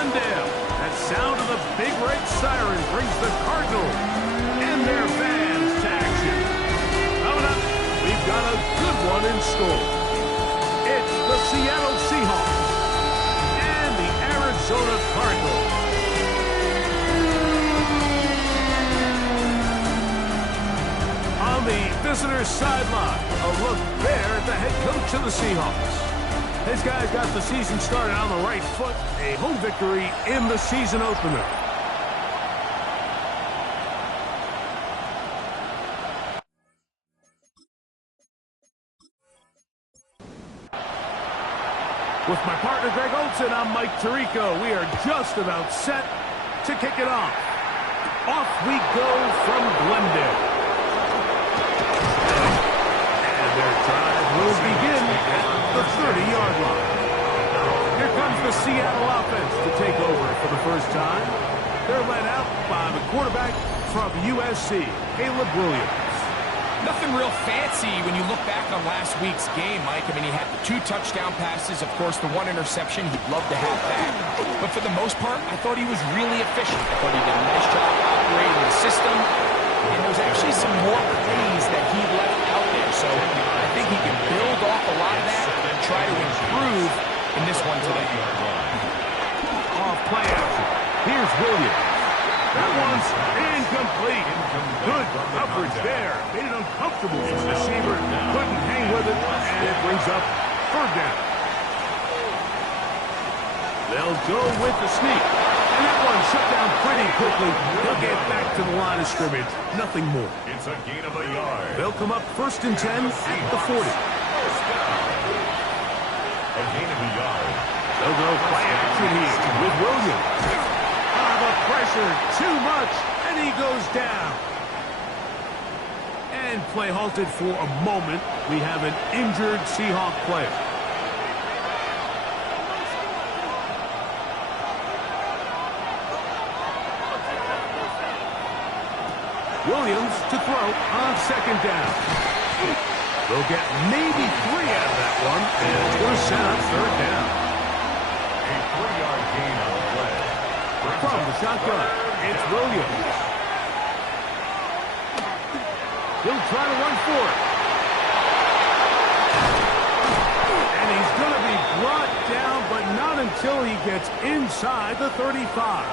Glendale. That sound of the big red siren brings the Cardinals and their fans to action. Coming up, we've got a good one in store. It's the Seattle Seahawks and the Arizona Cardinals. On the visitor's sideline, a look there at the head coach of the Seahawks. His guys got the season started on the right foot. A home victory in the season opener. With my partner Greg Olson, I'm Mike Tirico. We are just about set to kick it off. Off we go from Glendale. And their drive will begin at the 30-yard line. Here comes the Seattle offense to take over for the first time. They're led out by the quarterback from USC, Caleb Williams. Nothing real fancy when you look back on last week's game, Mike. I mean, he had the 2 touchdown passes, of course, the 1 interception. He'd love to have that. But for the most part, I thought he was really efficient. I thought he did a nice job operating the system. And there was actually some more plays that he left out there. So I think he can build off a lot of that and try to improve in this one today. Off play action. Here's Williams. That one's incomplete. Good coverage there. Made it uncomfortable for the receiver. Couldn't hang with it, and it brings up 3rd down. They'll go with the sneak. And that one shut down pretty quickly. They'll get back to the line of scrimmage. Nothing more. It's a gain of a yard. They'll come up 1st and 10 at the 40. A gain of a yard. They'll go play action here with Williams. The pressure too much, and he goes down. And play halted for a moment. We have an injured Seahawk player. Williams to throw on 2nd down. They'll get maybe 3 out of that one, and it's going to set up 3rd down. A 3-yard gain on the play. From the shotgun, it's Williams. He'll try to run for it. And he's going to be brought down, but not until he gets inside the 35.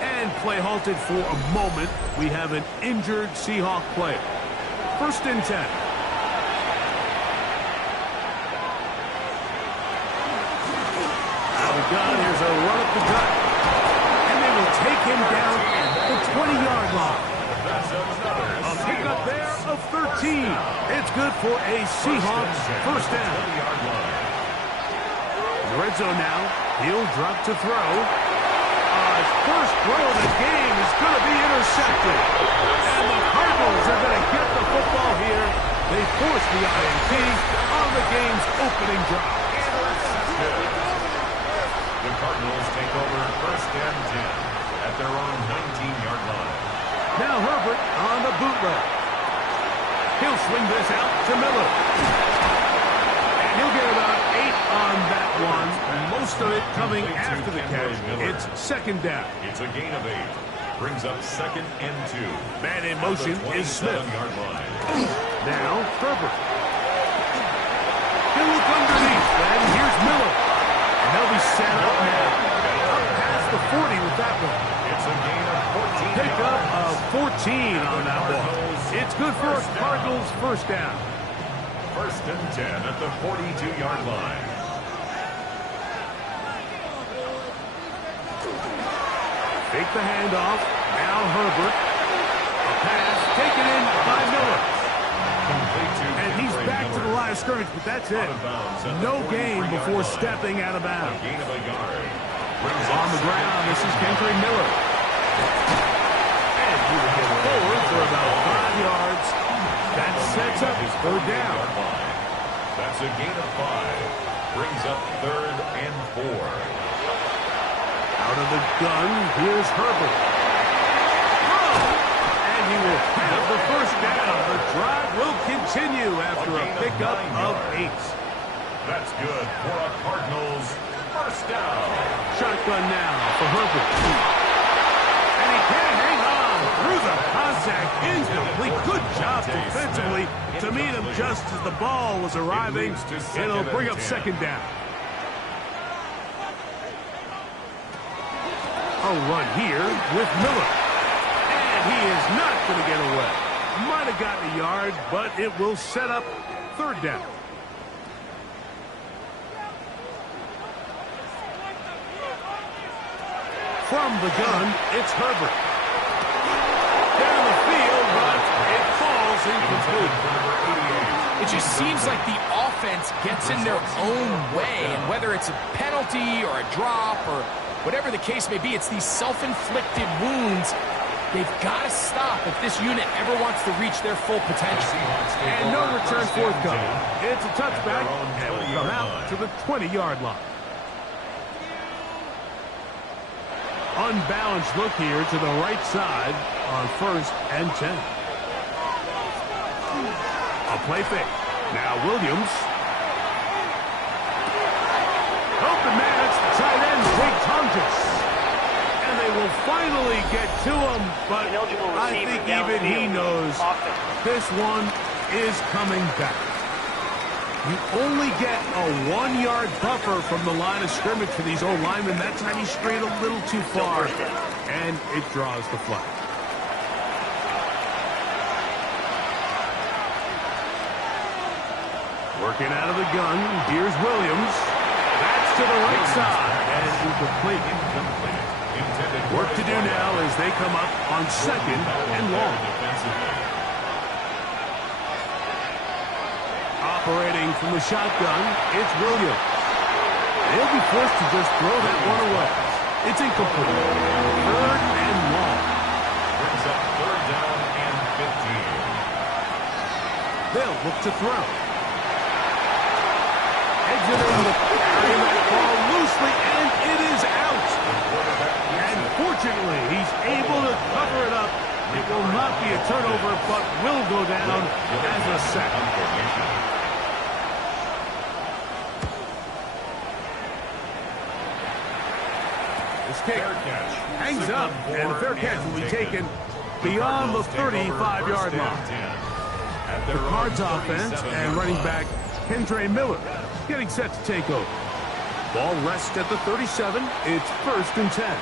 And play halted for a moment. We have an injured Seahawk player. 1st and 10. Out of the gun, here's a run up the gut. Take him down at the 20-yard line. A pickup there of 13. It's good for a Seahawks 1st down. Red zone now. He'll drop to throw. His first throw of the game is going to be intercepted. And the Cardinals are going to get the football here. They force the INT on the game's opening drive. The Cardinals take over 1st and 10. At their own 19-yard line. Now Herbert on the bootleg. He'll swing this out to Miller. And he'll get about 8 on that one. Most of it coming after the catch. It's 2nd down. It's a gain of 8. Brings up 2nd and 2. Man in motion is Smith. Line. Now Herbert. He'll look underneath. And here's Miller. And they'll be set up now. The 40 with that one. It's a gain of 14. Pick up of 14 on that one. It's good for a Cardinals 1st down. 1st and 10 at the 42-yard line. Fake the handoff. Now Herbert. A pass taken in by Miller. And he's back to the line of scrimmage, but that's it. No gain before stepping out of bounds. A gain of a yard. On the ground, this is Kendrick Miller. And he will get forward for about 5 yards. That sets up his 3rd down. That's a gain of 5. Brings up 3rd and 4. Out of the gun, here's Herbert. And he will have the 1st down. The drive will continue after a pickup of 8. That's good for a Cardinals First down. Shotgun now for Herbert. And he can't hang on through the contact. Incomplete. Good job defensively to meet him just as the ball was arriving. It'll bring up second down. A run here with Miller. And he is not going to get away. Might have gotten a yard, but it will set up third down. From the gun, it's Herbert. Down the field, but it falls incomplete. It just seems like the offense gets in their own way, and whether it's a penalty or a drop or whatever the case may be, it's these self-inflicted wounds. They've got to stop if this unit ever wants to reach their full potential. And no return forthcoming. It's a touchback, and will come out to the 20-yard line. Unbalanced look here to the right side on 1st and 10. A play fake. Now Williams. Open man, it's the tight end, Jake Tonjes. And they will finally get to him, but I think even he knows this one is coming back. You only get a 1-yard buffer from the line of scrimmage for these old linemen. That time he strayed a little too far, and it draws the flag. Working out of the gun, here's Williams. That's to the right side, and incomplete. Work to do now as they come up on 2nd and long. Operating from the shotgun, it's Williams. They'll be forced to just throw that one away. It's incomplete. 3rd and long. Brings up 3rd down and 15. They'll look to throw. Exiting the carrying that ball loosely, and it is out. And fortunately, he's able to cover it up. It will not be a turnover, but will go down as a sack. This kick hangs up, and the fair catch will be taken beyond the 35-yard line. The Cards offense and running back Kendre Miller getting set to take over. Ball rests at the 37. It's 1st and 10.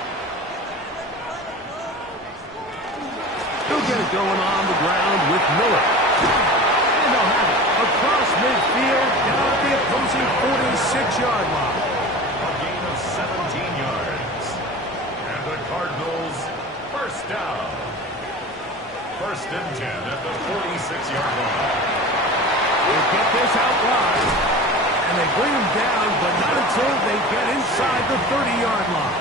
He'll get it going on the ground with Miller. And they'll have it across midfield down at the opposing 46-yard line. A gain of 17 yards. And the Cardinals, first down. 1st and 10 at the 46-yard line. We'll get this out wide. And they bring him down, but not until they get inside the 30-yard line.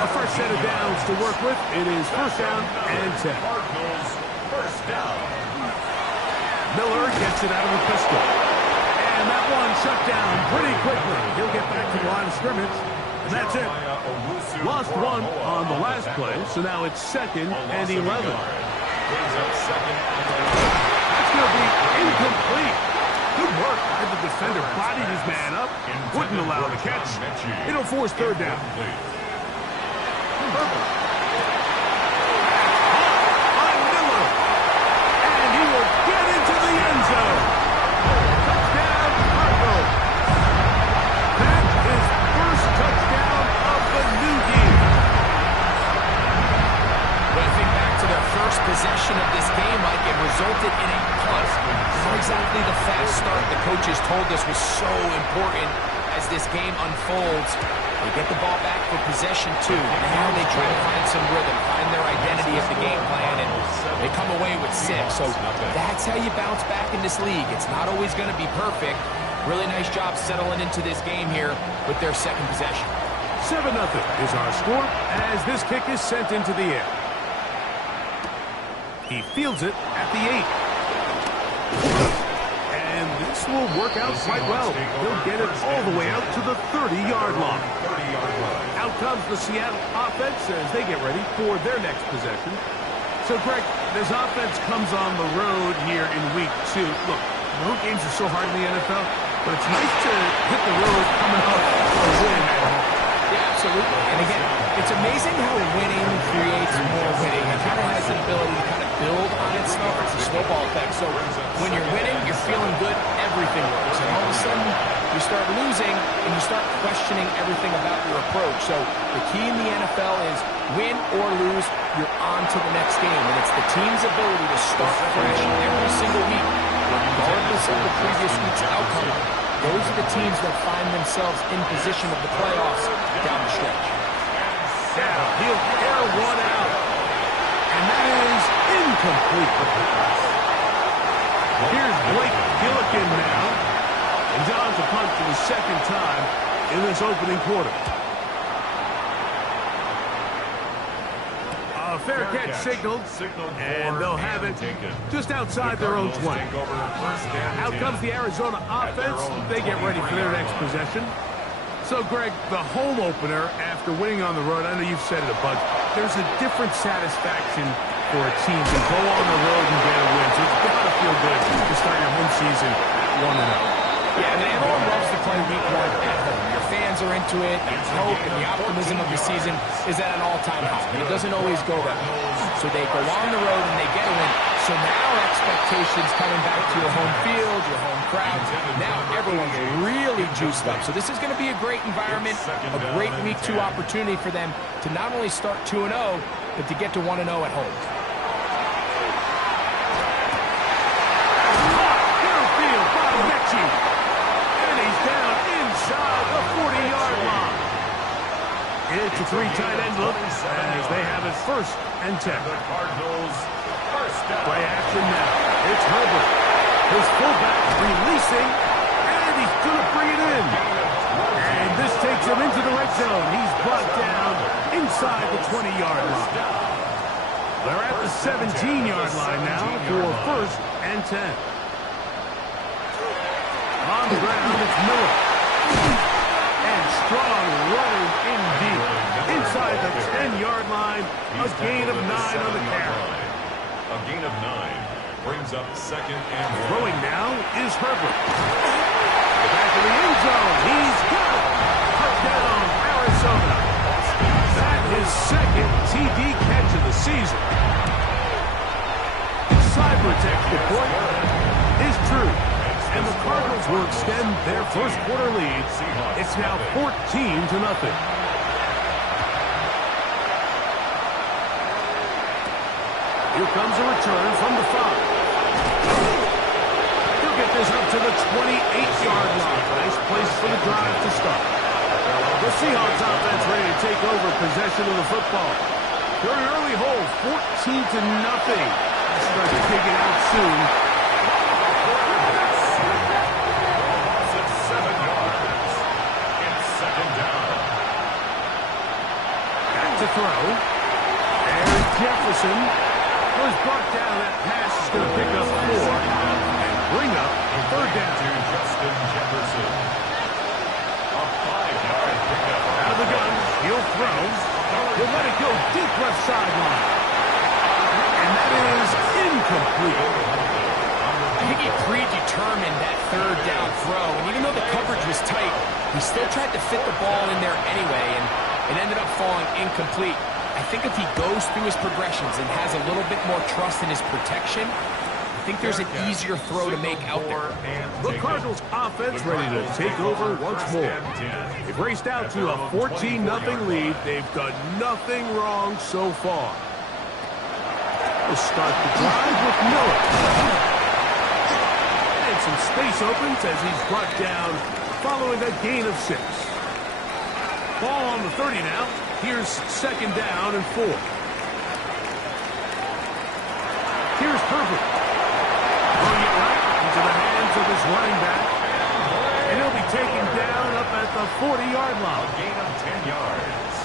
A first set of downs to work with. It is 1st down and 10. Cardinals, first down. Miller gets it out of the pistol. And that one shut down pretty quickly. He'll get back to the line of scrimmage. And that's it. Lost one on the last play, so now it's 2nd and 11. That's going to be incomplete. Good work by the defender. Bodied his man up. Wouldn't allow the catch. It'll force 3rd down. Herbert. On Miller. And he will get into the end zone. Touchdown, Cardinals. That is first touchdown of the new year. When I think back to their first possession of this game, Mike, it resulted in a punt. Not exactly the fast start the coaches told us was so important as this game unfolds. They get the ball back for possession 2. Now they try to find some rhythm, find their identity of the game plan, and they come away with 6. So that's how you bounce back in this league. It's not always going to be perfect. Really nice job settling into this game here with their 2nd possession. 7-0 is our score as this kick is sent into the air. He fields it at the 8. And this will work out quite well. He'll get it all the way out to the 30-yard line. Out comes the Seattle offense as they get ready for their next possession. So, Greg, this offense comes on the road here in week 2. Look, road games are so hard in the NFL, but it's nice to hit the road coming off a win at home. Yeah, absolutely. And again, it's amazing how winning creates more winning. It kind of has the ability to kind of build on itself. It's a snowball effect. So when you're winning, you're feeling good, everything works. And all of a sudden, you start losing, and you start questioning everything about your approach. So the key in the NFL is win or lose, you're on to the next game. And it's the team's ability to start fresh every single week, regardless of the previous week's outcome. Those are the teams that find themselves in position of the playoffs down the stretch. Now, he'll air one out, and that is incomplete. Here's Blake Gillikin now, and John's a punt for the second time in this opening quarter. A fair catch signaled, and they'll have it just outside their own 20. Out comes the Arizona offense. They get ready for their next possession. So, Greg, the home opener after winning on the road, I know you've said it a bunch, there's a different satisfaction for a team to go on the road and get a win. So it's got to feel good to start your home season 1-0. Yeah, I mean, everyone loves to play week 1 at home. Your fans are into it. The hope and the optimism of the season is at an all-time high. But it doesn't always go that way. So they go on the road and they get a win. So now expectations coming back to your home field, your home crowd. Now everyone's really juiced up. So this is going to be a great environment, a great week 2 opportunity for them to not only start 2-0, but to get to 1-0 at home. Downfield by Mechie. And he's down inside the 40-yard line. It's a 3 tight end look as they have it 1st and 10. The Cardinals first down. Play action now. It's Herbert. His fullback releasing, and he's going to bring it in. And this takes him into the red zone. He's brought down inside the 20-yard line. They're at the 17-yard line now for 1st and 10. On the ground, it's Miller. And strong running indeed. Inside the 10-yard line, a gain of 9 on the carry. A gain of 9 brings up 2nd and 1. Throwing now is Herbert. Back to the end zone. He's got it. Touchdown, Arizona. That is 2nd TD catch of the season. Cybertext report is true. And the Cardinals will extend their first quarter lead. It's now 14-0. Here comes a return from the 5. He'll get this up to the 28-yard line. Nice place for the drive to start. The Seahawks offense ready to take over possession of the football. They're an early hold, 14-0. They'll start to take it out soon. To throw. There's Jefferson. Was brought down. That pass is going to pick up 4 and bring up 3rd down. To Justin Jefferson. A 5-yard pickup. Out of the gun. He'll throw. He'll let it go deep left sideline. And that is incomplete. I think he predetermined that 3rd down throw. And even though the coverage was tight, he still tried to fit the ball in there anyway. And it ended up falling incomplete. I think if he goes through his progressions and has a little bit more trust in his protection, I think there's an easier throw to make out there. The Cardinals offense ready to take over once more. They've raced out to a 14-0 lead. They've done nothing wrong so far. We'll start the drive with Miller. And some space opens as he's brought down following a gain of 6. Ball on the 30 now. Here's 2nd down and 4. Here's Herbert. Throwing it right into the hands of his running back. And he'll be taken down up at the 40-yard line. A gain of 10 yards.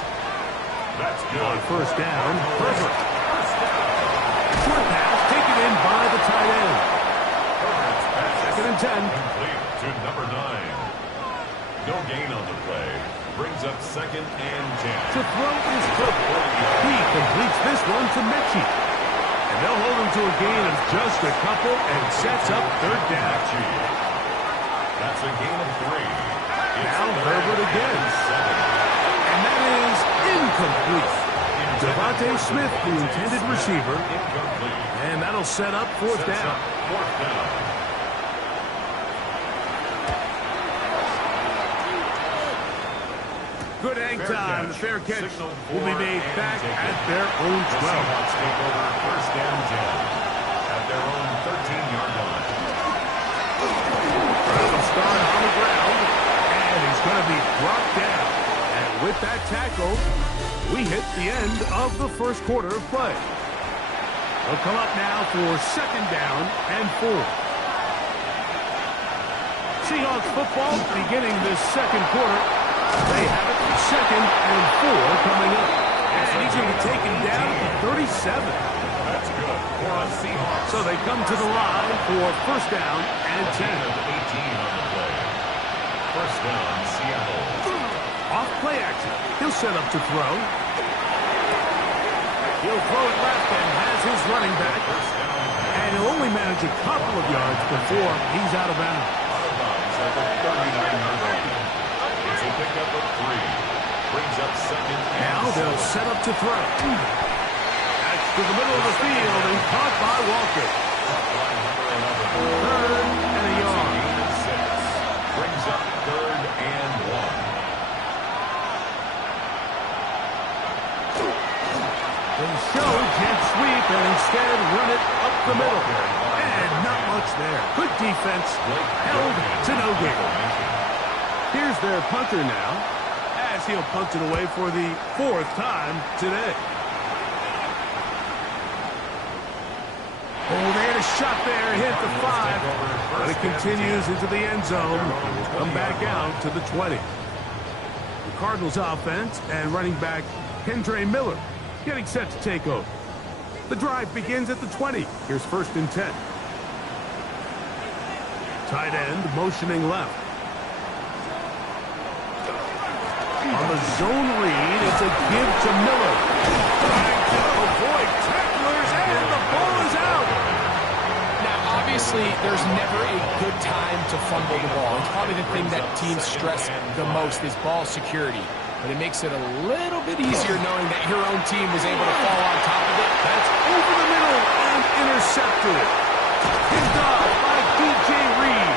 That's good. On 1st down, Herbert. Short pass taken in by the tight end. 2nd and 10. Complete to number 9. No gain on the play. Brings up 2nd and 10. To throw is Herbert. He completes this one to Mechie. And they'll hold him to a gain of just a couple and sets up third down. That's a gain of 3. Now Herbert again. And that is incomplete. Devontae Smith, the intended receiver. And that'll set up fourth down. Good hang time. The fair catch will be made back at their own 12. Seahawks take over first and 10 at their own 13-yard line. He'll start on the ground, and he's going to be brought down. And with that tackle, we hit the end of the first quarter of play. They'll come up now for second down and 4. Seahawks football beginning this second quarter. They have it second and 4 coming up. And he's going to be taken down at 37. That's good for the Seahawks. So they come to the line for first down and 10. 18 on the play. First down, Seattle. Off play action. He'll set up to throw. He'll throw it left and has his running back. And he'll only manage a couple of yards before he's out of bounds. Out of bounds at the 39-yard line. It's a pickup of 3. Brings up second and Now they'll 7. set up to throw. That's to the middle of the field and caught by Walker. Third and a yard. 6. Brings up third and 1. They show jet sweep and instead run it up the middle. And not much there. Good defense. Held to no gain. Here's their punter now, as he'll punt it away for the 4th time today. Oh, they had a shot there, hit the 5, but it continues into the end zone. Come back out to the 20. The Cardinals offense and running back Kendre Miller getting set to take over. The drive begins at the 20. Here's first and 10. Tight end motioning left. On the zone read, it's a give to Miller. Trying to avoid tacklers, and the ball is out. Now, obviously, there's never a good time to fumble the ball. It's probably the thing that teams stress the most is ball security. But it makes it a little bit easier knowing that your own team was able to fall on top of it. That's over the middle and intercepted. Picked off by DJ Reed.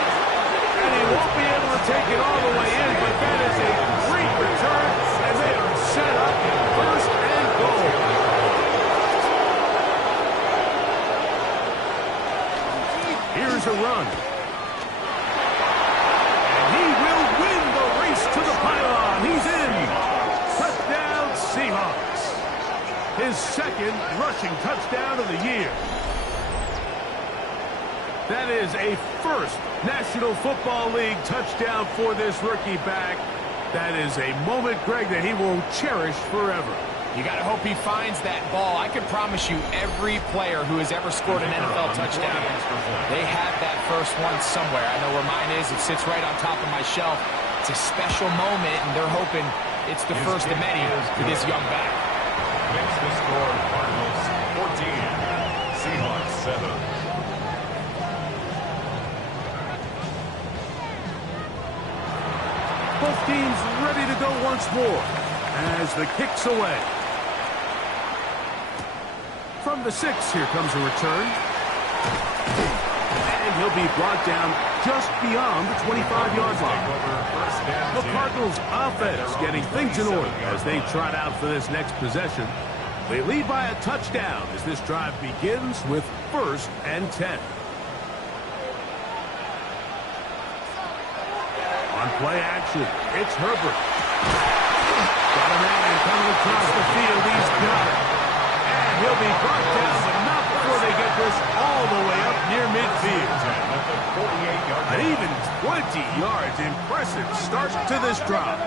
And he won't be able to take it all the way in, but that is a great return, and they are set up in first and goal. Here's a run. And he will win the race to the pylon. He's in. Touchdown, Seahawks. His second rushing touchdown of the year. That is a first National Football League touchdown for this rookie back. That is a moment, Greg, that he will cherish forever. You got to hope he finds that ball. I can promise you every player who has ever scored an NFL touchdown, they have that first one somewhere. I know where mine is. It sits right on top of my shelf. It's a special moment, and they're hoping it's the first of many for this young back. Makes the score Cardinals 14, Seahawks 7. Both teams ready to go once more as the kick's away. From the 6, here comes a return. And he'll be brought down just beyond the 25-yard line. The Cardinals offense getting things in order as they trot out for this next possession. They lead by a touchdown as this drive begins with first and 10. On play action, it's Herbert. Got a man coming across the field. He's got it. And he'll be brought down, but not before they get this all the way up near midfield. An even 20 yards. Impressive start to this drive.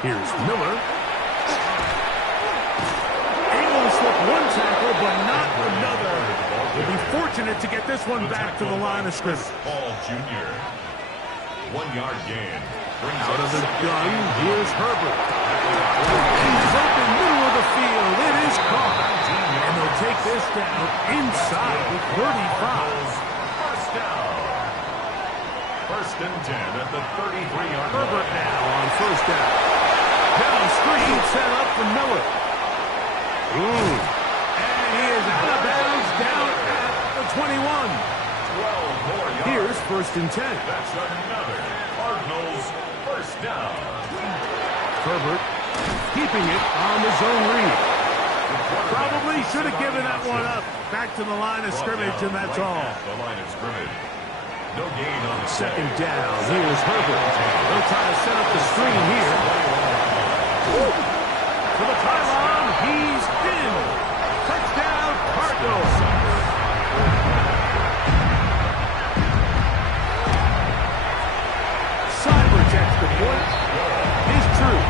Here's Miller. Able to slip one tackle, but not another. He'll be fortunate to get this one back to the line of scrimmage. Paul Jr. 1 yard gain. Out of the gun, here's Herbert. He's open middle of the field. It is caught. And they'll take this down inside the 35. First down. First and 10 at the 33-yard line. Herbert now on first down. Now screen set up for Miller. And he is out of bounds down at the 21. 12 more yards. Here's first and 10. That's another Cardinals first down. Herbert keeping it on the zone read. Probably should have given that one up. Back to the line of scrimmage, and that's all. The line of scrimmage. No gain on the Second down. Here's Herbert. They'll try to set up the screen here. For the pylon, he's in. Touchdown, Cardinals. Cyber checks the point. Is true.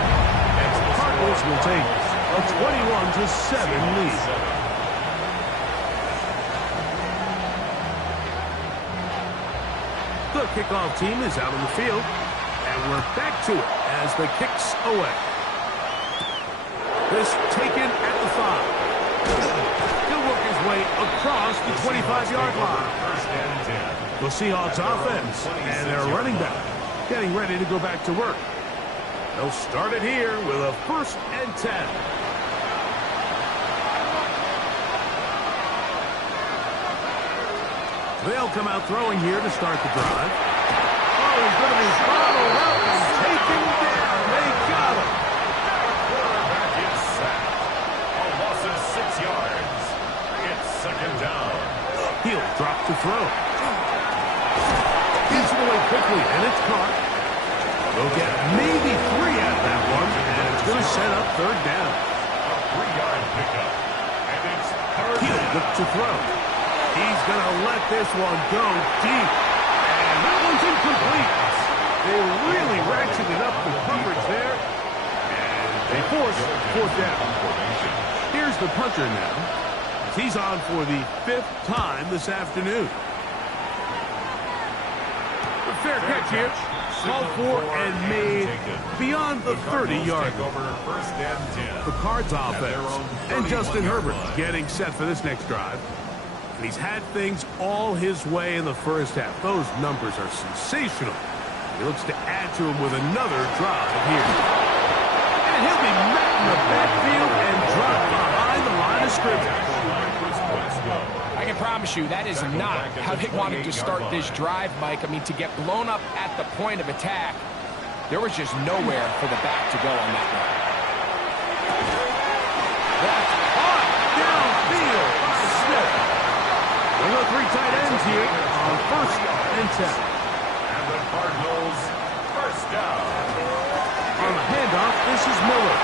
The Cardinals will take a 21-7 lead. The kickoff team is out on the field, and we're back to it as the kick's away. This taken at the 5. He'll work his way across the 25-yard line. The Seahawks offense and their running back getting ready to go back to work. They'll start it here with a first and 10. They'll come out throwing here to start the drive. Oh, he's going to be followed up and taken down. They got him. Quarterback is sacked. A loss of 6 yards. It's second down. He'll drop to throw. Gets it away quickly, and it's caught. They'll get maybe 3 out of that one, and it's going to set up third down. A 3-yard pickup. And it's third He'll down. look to throw. He's going to let this one go deep. And that one's incomplete. They really ratcheted up the coverage there. And they force fourth down. Here's the punter now. He's on for the 5th time this afternoon. A fair catch here. Called for and made beyond the 30-yard line. First and 10. The Cards offense and Justin Herbert getting set for this next drive. And he's had things all his way in the first half. Those numbers are sensational. He looks to add to them with another drive here. And he'll be met in the backfield and dropped behind the line of scrimmage. I can promise you that is not how they wanted to start this drive, Mike. I mean, to get blown up at the point of attack, there was just nowhere for the back to go on that one. That's hot downfield by Smith. There are 3 tight ends here on first and 10. And the Cardinals first down. On the handoff, this is Miller.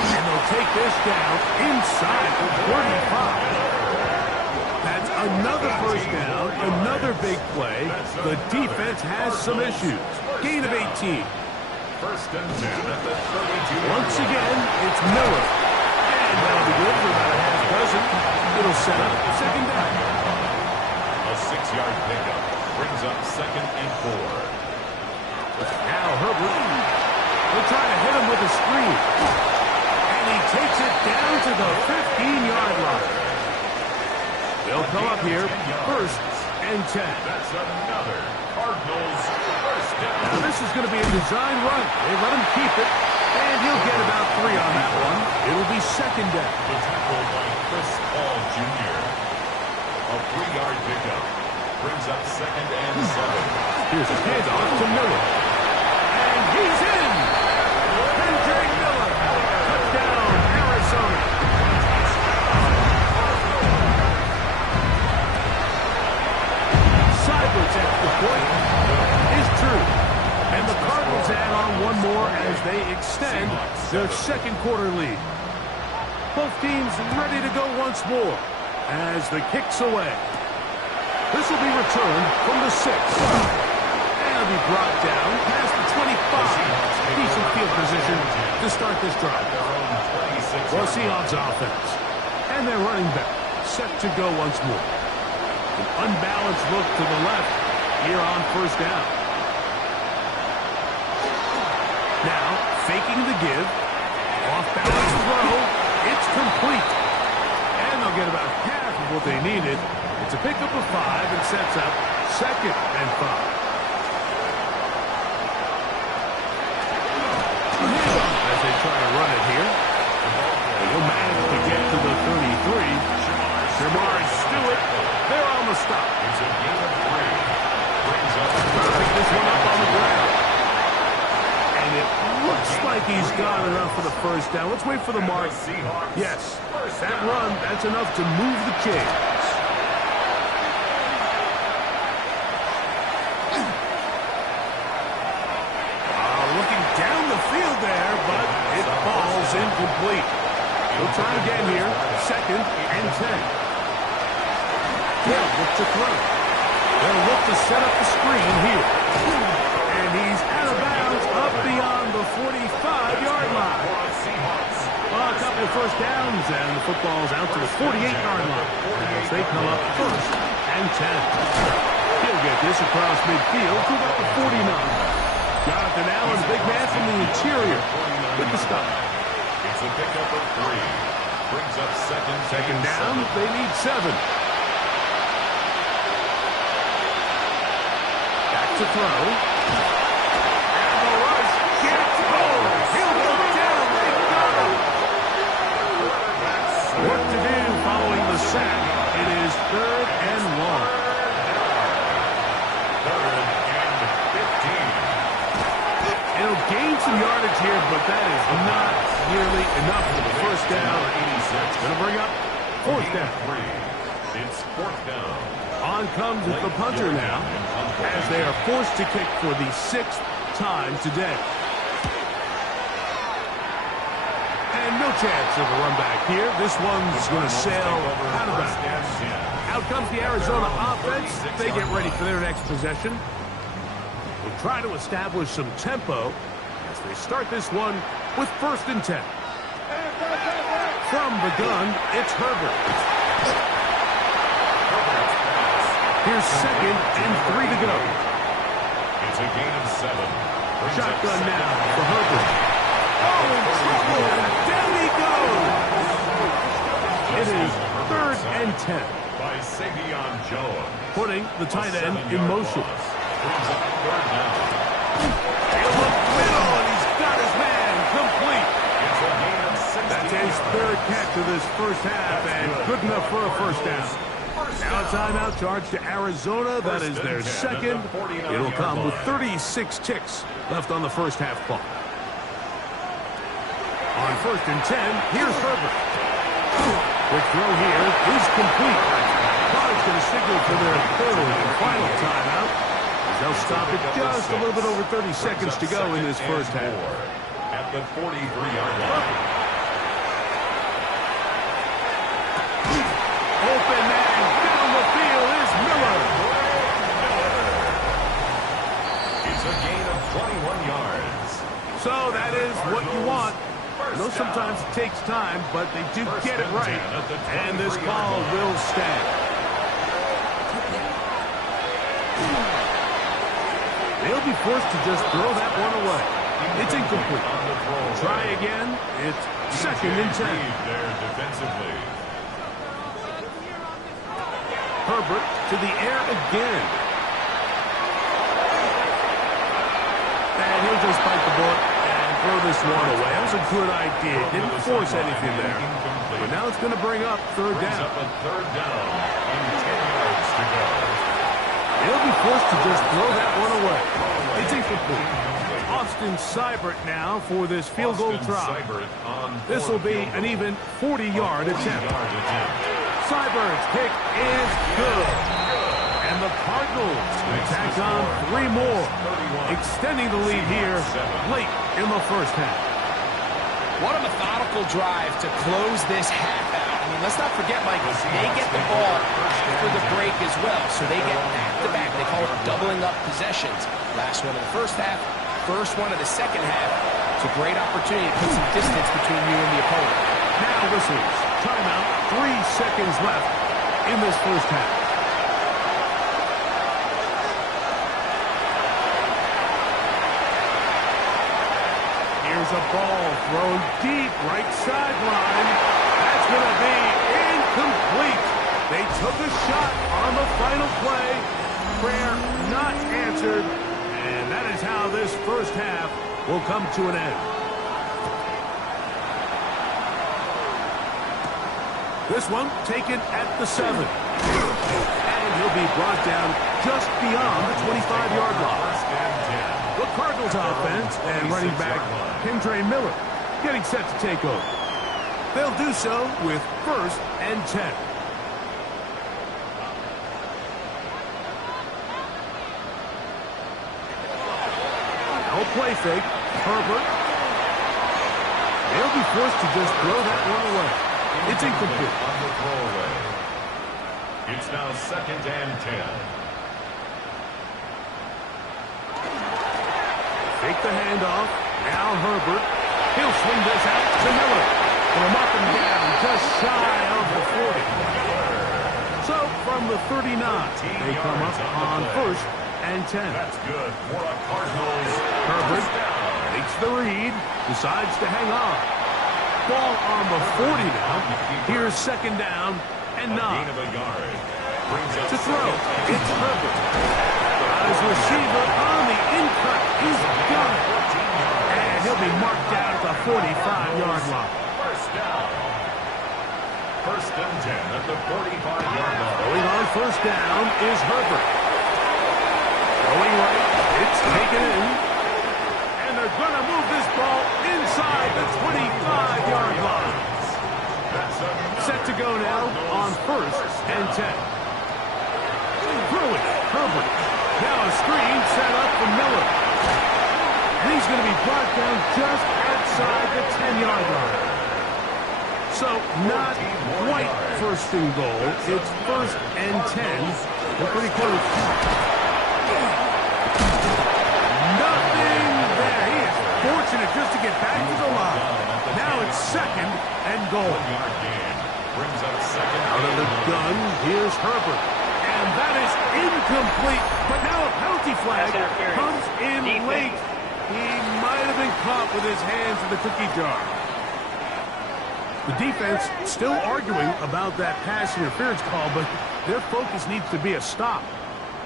And they'll take this down inside the 45. That's another first down, another big play. The defense has some issues. Gain of 18. First and 10 at the 32. Once again, it's Miller. And that'll be good for about a half dozen. It'll set up second down. A 6-yard pickup brings up second and 4. Now Herbert will try to hit him with a screen. And he takes it down to the 15-yard line. They'll come up here first and 10. That's another Cardinals first down. Now this is going to be a design run. They let him keep it. And he'll get about 3 on that one. It'll be second down. The tackle by Chris Paul Jr. A 3-yard pickup brings up second and 7. Here's a handoff to Miller. And he's in! Kendrick Miller. Touchdown, Arizona. Cyber at the point is true. And the Cardinals add on one more as they extend their second quarter lead. Both teams ready to go once more as the kick's away. This will be returned from the 6. And it'll be brought down past the 25. Decent field position to start this drive. The Seahawks offense and their running back set to go once more. An unbalanced look to the left here on first down. faking the give. Off balance throw. It's complete. And they'll get about half of what they needed. It's a pickup of 5 and sets up 2nd and 5. As they try to run it here. And he'll manage to get to the 33. Jamar Stewart, they're on the stop. It's a game of 3. Brings up Pick this one up on the ground. And it looks like he's got enough for the first down. Let's wait for the mark. Yes, that run, that's enough to move the chains. Looking down the field there, but it falls incomplete. We'll try again here. 2nd and 10. They'll look to throw. They'll look to set up the screen here. And he's out of bounds up beyond the 45-yard line. Well, a couple of first downs, and the football's out to the 48-yard line as they come up 1st and 10. He'll get this across midfield to about the 49. Jonathan Allen, big man from the interior with the stop. It's a pickup of 3. Brings up 2nd down. They need 7. Back to throw. And the rush gets home. He'll go down. They got him. Work to do following the sack. It is 3rd and long. 3rd and 15. It'll gain some yardage here, but that is not nearly enough for the first down. It's going to bring up 4th down. It's 4th down. On comes the punter now, as they are forced to kick for the 6th time today. And no chance of a run back here. This one's going to sail out of bounds. Out comes the Arizona offense. They get ready for their next possession. We'll try to establish some tempo as they start this one with 1st and 10. From the gun, it's Herbert. Here's 2nd and 3 to go. It's a gain of 7. Shotgun now for Herbert. Oh, in trouble, and down he goes. It is 3rd and 10. By Savion Jones. Putting the tight end in motion. Brings up 3rd down. He'll look middle, and he's got his man complete. It's a gain of 16. That's his 3rd catch of this first half, and good enough for a first down. Now a timeout charge to Arizona. That is their 2nd. It'll come with 36 ticks left on the first half clock. On 1st and 10, here's Herbert. Quick throw here is complete. Cards going to signal for their 3rd and final timeout. They'll stop it just a little bit over 30 seconds to go in this first half. At the 43-yard line. Open man down the field is Miller. It's a gain of 21 yards. So that is what you want. I know sometimes it takes time, but they do get it right. And this call will stand. They'll be forced to just throw that one away. It's incomplete. Try again. It's 2nd and 10. There defensively. Herbert to the air again. And he'll just bite the bullet and throw this one away. That was a good idea. Didn't force anything there. But now it's going to bring up 3rd down. Up a 3rd down and 10 yards to go. They'll be forced to just throw that one away. It's incomplete. Austin Seibert now for this field goal try. This will be an even 40-yard attempt. Seibert's kick is good. And the Cardinals tack on 3 more, extending the lead here late in the first half. What a methodical drive to close this half out. I mean, let's not forget, Mike, they get the ball after the break as well, so they get back-to-back. They call it doubling up possessions. Last one of the first half, first one of the second half. It's a great opportunity to put some distance between you and the opponent. Now whistles. Timeout. 3 seconds left in this first half. Here's a deep right sideline. That's going to be incomplete. They took a shot on the final play. Prayer not answered. And that is how this first half will come to an end. This one taken at the 7. And he'll be brought down just beyond the 25-yard line. The Cardinals offense and running back Kendre Miller getting set to take over. They'll do so with 1st and 10. No play fake. Herbert. They'll be forced to just throw that one away. It's incomplete. On the throwaway. It's now 2nd and 10. Fake the handoff. Now Herbert. He'll swing this out to Miller. Gonna mark him down just shy of the 40. So from the 39, they come up on 1st and 10. That's good for a Cardinals. Herbert makes the read, decides to hang on. Ball on the 40 now. Here's 2nd down and 9. To throw, it's Herbert. Got his receiver on the in-cut. He's got it. And he'll be marked down at the 45-yard line. First down. 1st and 10 at the 45-yard line. Going on 1st down is Herbert. Going right, it's taken in. And they're going to move this ball inside the 25-yard line. Set to go now on 1st and 10. Through it, Herbert. Now a screen set up for Miller. And he's going to be brought down just outside the 10-yard line. So not quite 1st and goal. It's 1st and 10. They're pretty close. Nothing there. He is fortunate just to get back to the line. Now it's 2nd and goal. Out of the gun, here's Herbert. And that is incomplete. But now a penalty flag comes in late. He might have been caught with his hands in the cookie jar. The defense still arguing about that pass interference call, but their focus needs to be a stop.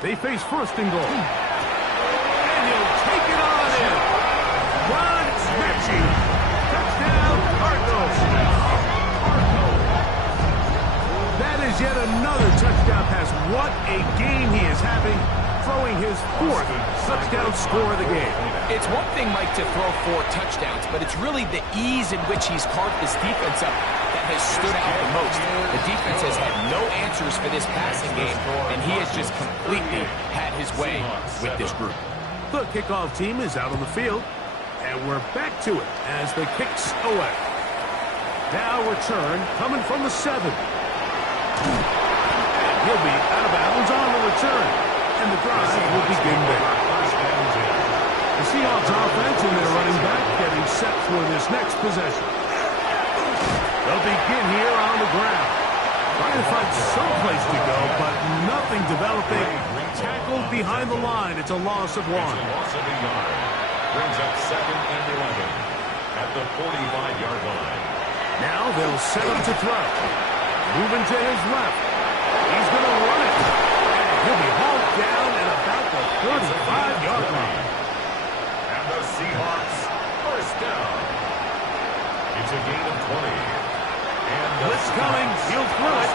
They face 1st and goal. And he'll take it on in. Ron Matching. Touchdown, Cardinals. That is yet another touchdown pass. What a game he is having, throwing his 4th touchdown score of the game. It's one thing, Mike, to throw 4 touchdowns, but it's really the ease in which he's carved this defense up that has stood out the most. The defense has had no answers for this passing game, and he has just completely had his way with this group. The kickoff team is out on the field, and we're back to it as the kicks away. Now return coming from the 7. And he'll be out of bounds on the return, and the drive will begin there. The Seahawks offense and their running back getting set for this next possession. They'll begin here on the ground. Trying to find some place to go, but nothing developing. Tackled behind the line. It's a loss of 1. Brings up 2nd and 11 at the 45-yard line. Now they'll set him to throw. Moving to his left. He's going to run it. And he'll be hauled down at about the 35-yard line. And the Seahawks, 1st down. It's a gain of 20. And Blitz coming. He'll throw it.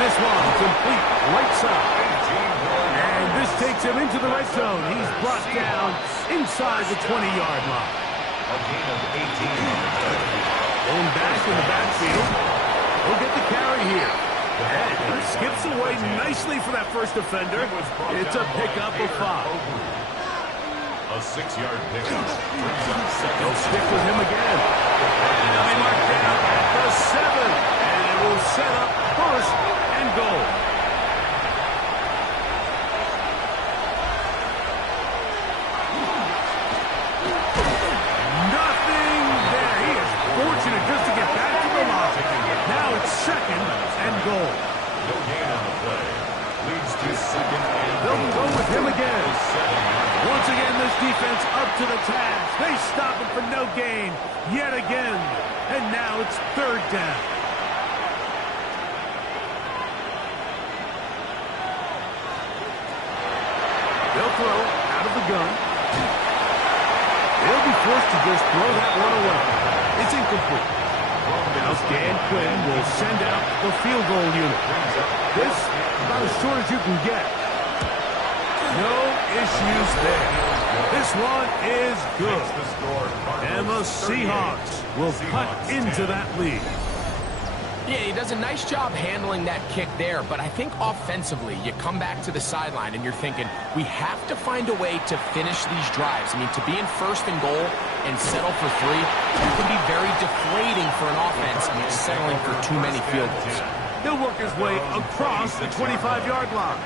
This one complete right side. And this takes him into the red zone. He's brought down inside the 20-yard line. A gain of 18. Going back in the backfield. He'll get the carry here. And he skips away nicely for that first defender. It's a pickup of 5. A 6-yard pickup. They'll stick with him again. And he'll be marked down at the 7. And it will set up 1st and goal. Nothing there. He is fortunate just to get back to the line. Now it's 2nd and goal. No gain on the play. Leads to 2nd and They'll go with him again. Once again, this defense up to the task. They stop it for no gain yet again. And now it's third down. They'll throw out of the gun. They'll be forced to just throw that one away. It's incomplete. Now Dan Quinn will send out the field goal unit. This about as short as you can get. No issues there. This one is good. And the Seahawks will cut into that lead. Yeah, he does a nice job handling that kick there, but I think offensively, you come back to the sideline and you're thinking, we have to find a way to finish these drives. I mean, to be in first and goal and settle for three, it can be very deflating for an offense settling for too many field goals. He'll work his way across the 25-yard line.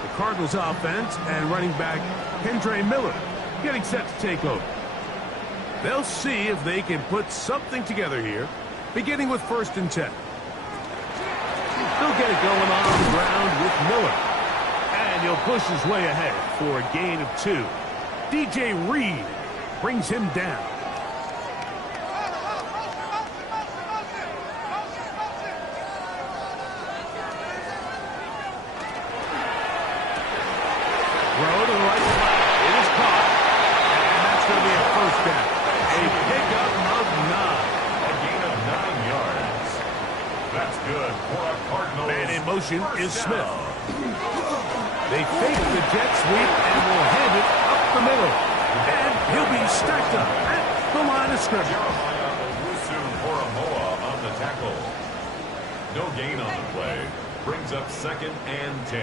The Cardinals offense and running back Kendre Miller getting set to take over. They'll see if they can put something together here, beginning with 1st and 10. They'll get it going on the ground with Miller. And he'll push his way ahead for a gain of 2. DJ Reed brings him down. Throw to the right side. It is caught. And that's going to be a first down. A pickup of 9. That's good for a Cardinals. Man in motion is Smith. They fake the jet sweep and will hand it up the middle. And he'll be stacked up at the line of scrimmage. On the tackle. No gain on the play. Brings up 2nd and 10.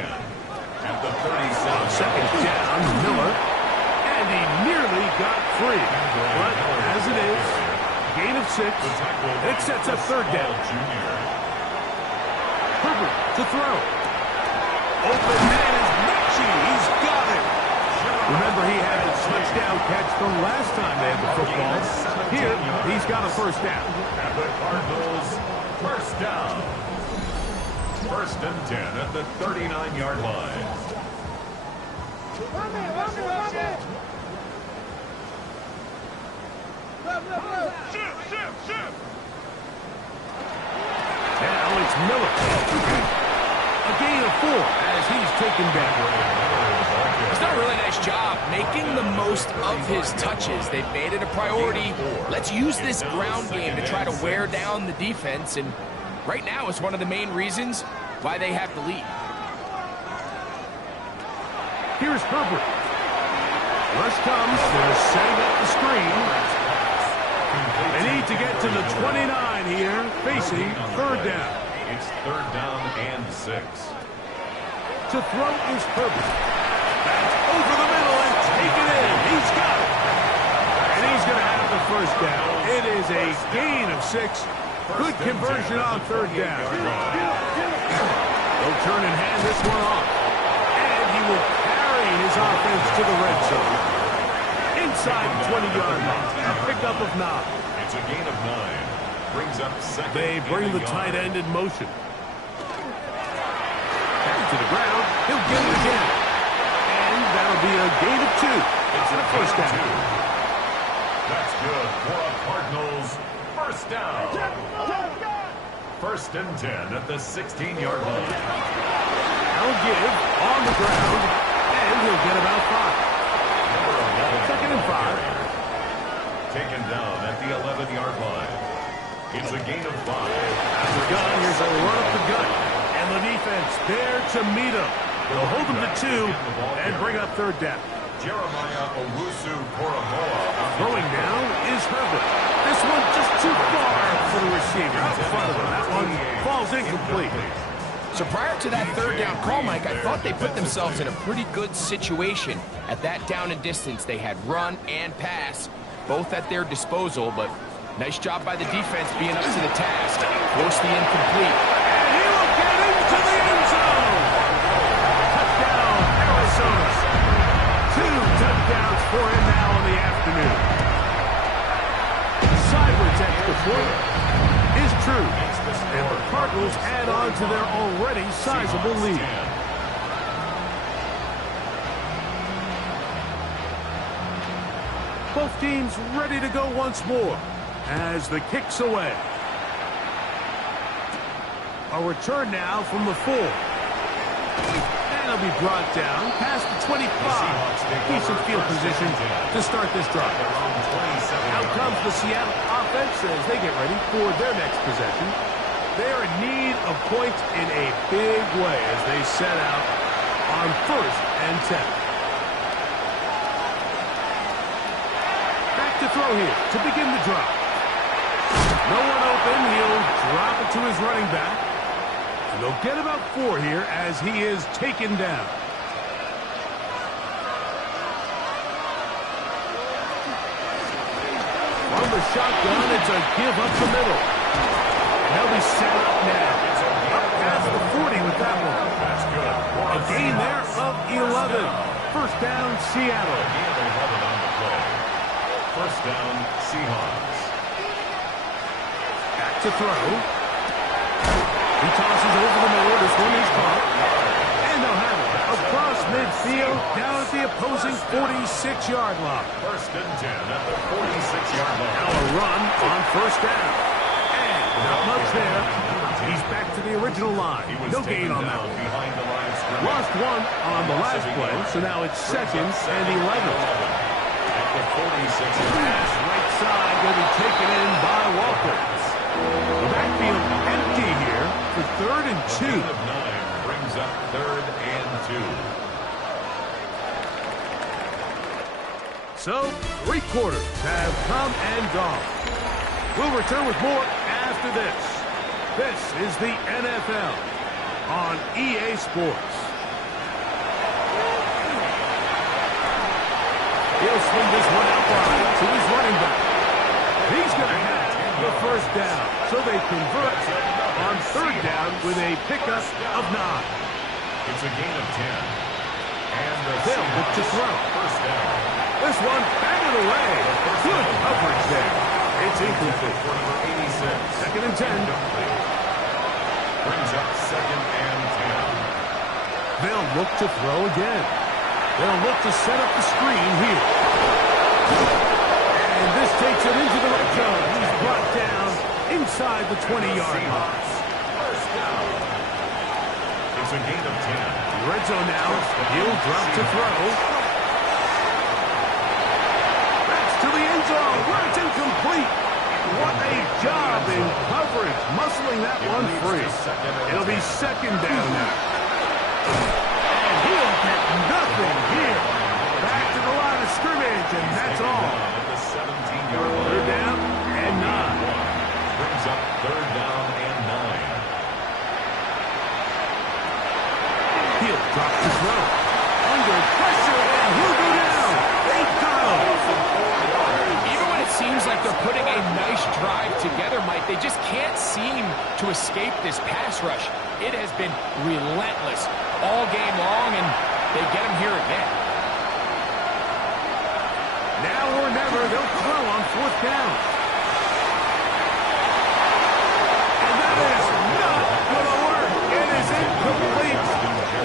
At the 37. Second down, Miller. And he nearly got free. But as it is, gain of 6. It sets up third down. Herbert to throw. Open man is Mitchie. He's got it. Remember, he had a touchdown catch the last time they had the football. Here, he's got a first down. And the Cardinals, first down. 1st and 10 at the 39-yard line. Now it's Miller. A gain of 4 as he's taken back. He's done a really nice job making the most of his touches. They've made it a priority. Let's use this ground game to try to wear down the defense, and right now it's one of the main reasons why they have the lead. Here's Herbert. Rush comes. They're setting up the screen. They need to get to the 29 here, facing third down. It's 3rd down and 6. To throw is Herbert. That's over the middle and taken in. He's got it. And he's going to have the first down. It is a gain of 6. Good conversion on third down. They'll turn and hand this one off. And he will carry his offense to the red zone. Inside the 20-yard line. A pickup of 9. It's a gain of 9. Brings up 2nd. They bring the tight end in motion. Back to the ground. He'll get it again. And that'll be a gain of 2. It's a first down. That's good for a Cardinals first down. 1st and 10 at the 16-yard line. I'll give on the ground. And he'll get about 5. 2nd and 5. Taken down at the 11-yard line. It's a gain of 5. As a gun, here's a run up the gut. And the defense there to meet him. They'll hold him to 2 and bring up third down. Jeremiah Owusu-Koramoah. Throwing now is Herbert. This one just too far for the receiver. Out in front of him. That one falls incomplete. So prior to that third down call, Mike, I thought they put themselves in a pretty good situation. At that down and distance, they had run and pass, both at their disposal, but nice job by the defense being up to the task. Force the incomplete. And he will get into the end zone. Touchdown, Arizona. 2 touchdowns for him now in the afternoon. Sideways extra point is true. And the Cardinals add on to their already sizable lead. Both teams ready to go once more as the kick's away. A return now from the 4. And he'll be brought down past the 25. Decent field position to start this drive. Out comes the Seattle offense as they get ready for their next possession. They are in need of points in a big way as they set out on 1st and 10. Back to throw here to begin the drive. No one open. He'll drop it to his running back. And they'll get about 4 here as he is taken down. From the shotgun, it's a give up the middle. And they'll be set up now. Up past the 40 with that one. That's good. A gain there of 11. First down, Seattle. First down, Seahawks. Back to throw. He tosses over the middle. This one is caught. And they'll have it across midfield down at the opposing 46-yard line. First and 10 at the 46-yard line. Now a run on first down. And not much there. He's back to the original line. No gain on that one. Behind the line of scrimmage. Lost one on the last play, so now it's 2nd and 11. At the 46-yard line. Pass right side will be taken in by Walker. The backfield empty here for 3rd and 2. Gain of 9 brings up 3rd and 2. So, 3 quarters have come and gone. We'll return with more after this. This is the NFL on EA Sports. He'll swing this one out wide to his running back. He's going to have the first down. So they convert on 3rd down with a pickup of 9. It's a gain of 10. And the They'll look to throw. First down. This one batted away. Good coverage there. It's incomplete. For number 86. 2nd and 10. Brings up 2nd and 10. They'll look to throw again. They'll look to set up the screen here. And this takes it into the red zone. He's brought down inside the 20-yard line. First down. It's a gain of 10. Red zone now. He'll drop to throw. That's to the end zone where it's incomplete. What a job in coverage, muscling that one free. It'll be 2nd down now. And he'll get nothing here. Back to the line of scrimmage, and that's all. At the 17-yard line. 3rd down and 9. Brings up 3rd down and 9. He'll drop to throw. Under pressure, and he'll go down. They got him. Even when it seems like they're putting a nice drive together, Mike, they just can't seem to escape this pass rush. It has been relentless all game long, and they get him here again. Now or never, they'll throw on 4th down. And that is not going to work. It is incomplete.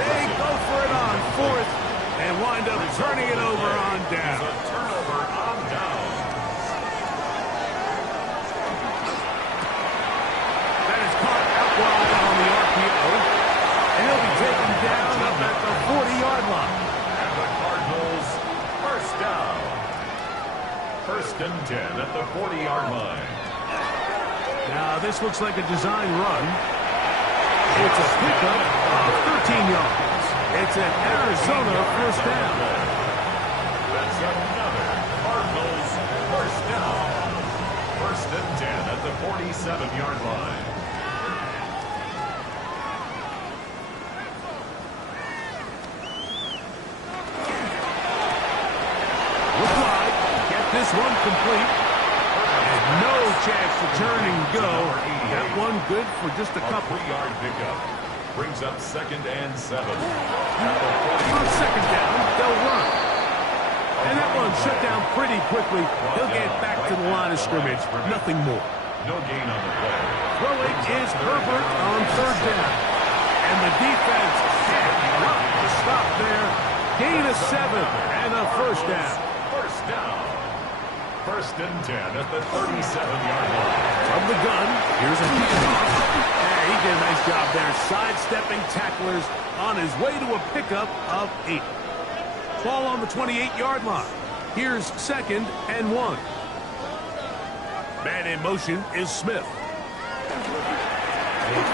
They go for it on 4th and wind up turning it over on down. A turnover on down. That is caught out wide on the RPO. And he'll be taken down up at the 40-yard line. And the Cardinals, first down. 1st and 10 at the 40-yard line. Now, this looks like a design run. It's a pickup of 13 yards. It's an Arizona first down. That's another Cardinals first down. 1st and 10 at the 47-yard line. Look like get this one complete. And no chance to turn and go. That one good for just a couple. 3-yard pickup. Brings up 2nd and 7. On 2nd down, they'll run. And that one shut down pretty quickly. He'll get back to the line of scrimmage. Nothing more. No gain on the play. Throwing is Herbert on 3rd down. And the defense can't stop there. Gain of 7 and a first down. First down. First and 10 at the 37-yard line. From the gun, here's a handoff. And he did a nice job there, sidestepping tacklers on his way to a pickup of 8. Ball on the 28-yard line. Here's 2nd and 1. Man in motion is Smith. A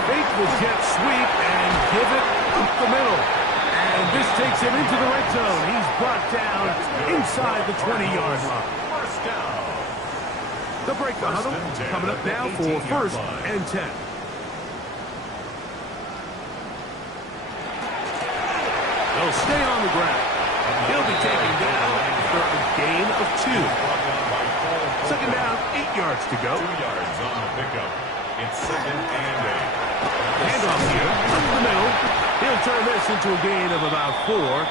fake the jet sweep and give it up the middle. And this takes him into the red zone. He's brought down inside the 20-yard line. First down. The break the huddle coming up now for 1st and 10. They'll stay on the ground. He'll be taken down after a gain of 2. 2nd down, 8 yards to go. 2 yards on the pickup. It's 2nd and 8. Handoff here, up the middle. He'll turn this into a gain of about 4.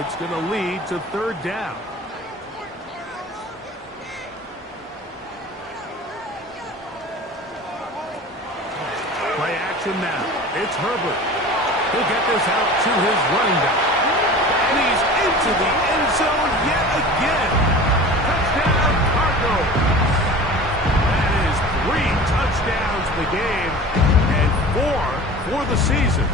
It's going to lead to 3rd down. Play action now. It's Herbert. He'll get this out to his running back. And he's into the end zone yet again. Touchdown, Cardinals. That is 3 touchdowns in the game and 4 for the season.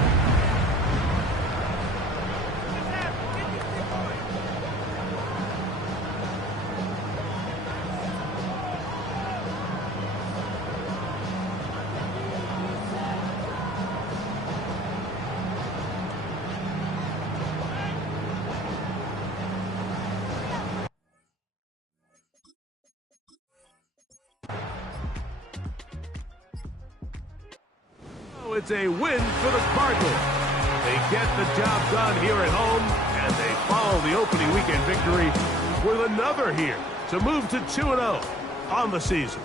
It's a win for the Cardinals. They get the job done here at home, and they follow the opening weekend victory with another here to move to 2-0 on the season.